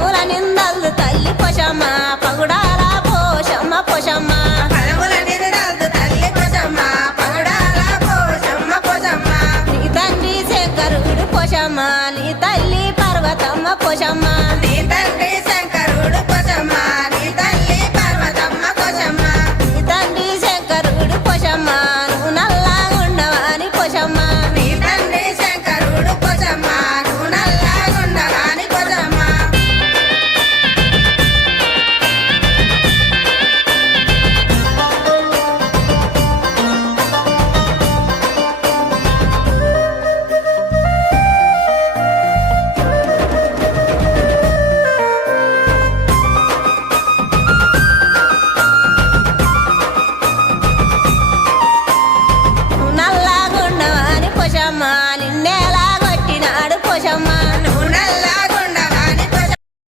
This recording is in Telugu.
పదముల నిందలు తల్లి పొషమ్మ. పగుడాల పోషమ్మ పొషమ్మ. పదముల నిందలు తల్లి పోషమ్మ. పగడాల పోషమ్మ పోషమ్మ. నీ తండ్రి శంకరుడు పొషమ్మ. నీ తల్లి పర్వతమ్మ పొషమ్మ. నీ తండ్రి పోషమ్మ నిన్నేలా కొట్టినాడు పోషమ్మ.